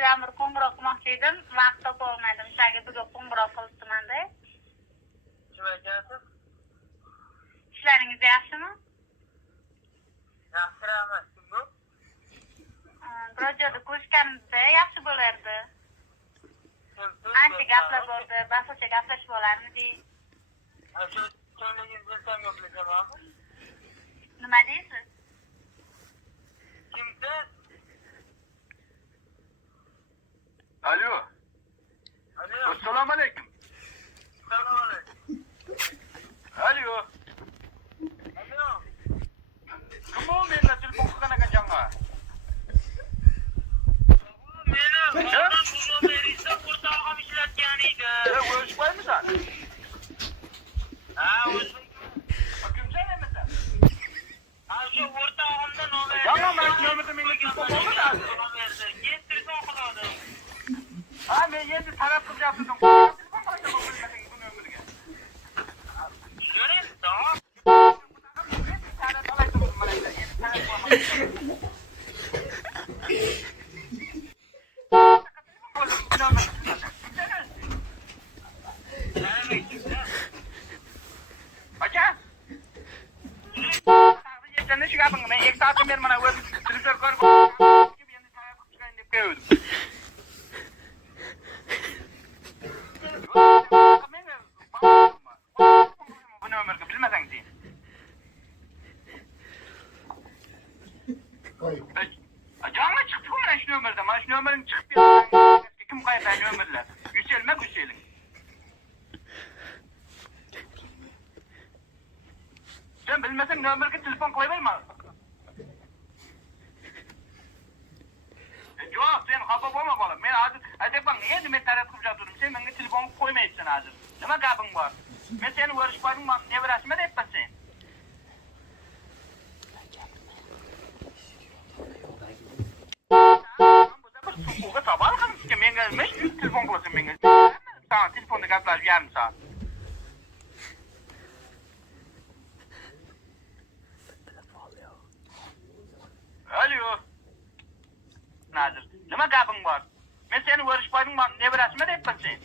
Sizden bir qo'ng'iroq qilmoqchi edim. Vaqt topa olmadim. Sizlarga bugun qo'ng'iroq qilibman-da. Kim ekansiz? İşlaringiz yaxshimi? Yaxshi rahmat. Kim bu? Biror joyda ko'rishganimizda yaxshi bo'lardi. Ancha gaplar bo'ldi. Basosha gaplashib olarmidik. Shu kimligingizni bilsam gaplashamaman. Nima deysiz? Kimsiz? Alo. Alo. Assalomu alaykum. Assalomu alaykum. Alo. Alo. Kim bu menga telefon qilgan ekan janga? Meni ondan bu berishda o'rtog'im ishlatgan edi. O'shqoymisan? Ha, o'sha. Kimsan emassan? Ha, shu o'rtog'imdan olay. Janga mana shu nomerda menga telefon qildi. Keyin telefon qildim. Ha, men endi taraf qilyapsiz. Telefon qilishim bilmasang bu nomerga. Yurib, tamam. Aka? Sen ne çıkardın? Ben ilk saatten beri bana öyle televizyon koyup endi taraf qilishgan deb keldim. Bu nomerga bilmasang sen. Canlı çıktı mı lan şu numarada? Mana şu numaranın çıkıp kim kayıp numarlar? Yükselin. Sen bilmesen numarga telefon koymayma. Yok sen xafa bo'lma bolam. Men hozir aytayapman, endi men taraf qilib turdim. Sen menga telefon qo'ymayapsan hozir. Nima gaping bor? Men seni ko'rishib qo'ydim, nevarasimi deyapman sen? Suqqa tabal qilib menga nima telefon qilasan menga? Sana telefonda gaplashib yarim soat. Alo. Nazir, nima gaping bor? Men seni ko'rishib qo'ydim, nevarasimi deyapman sen?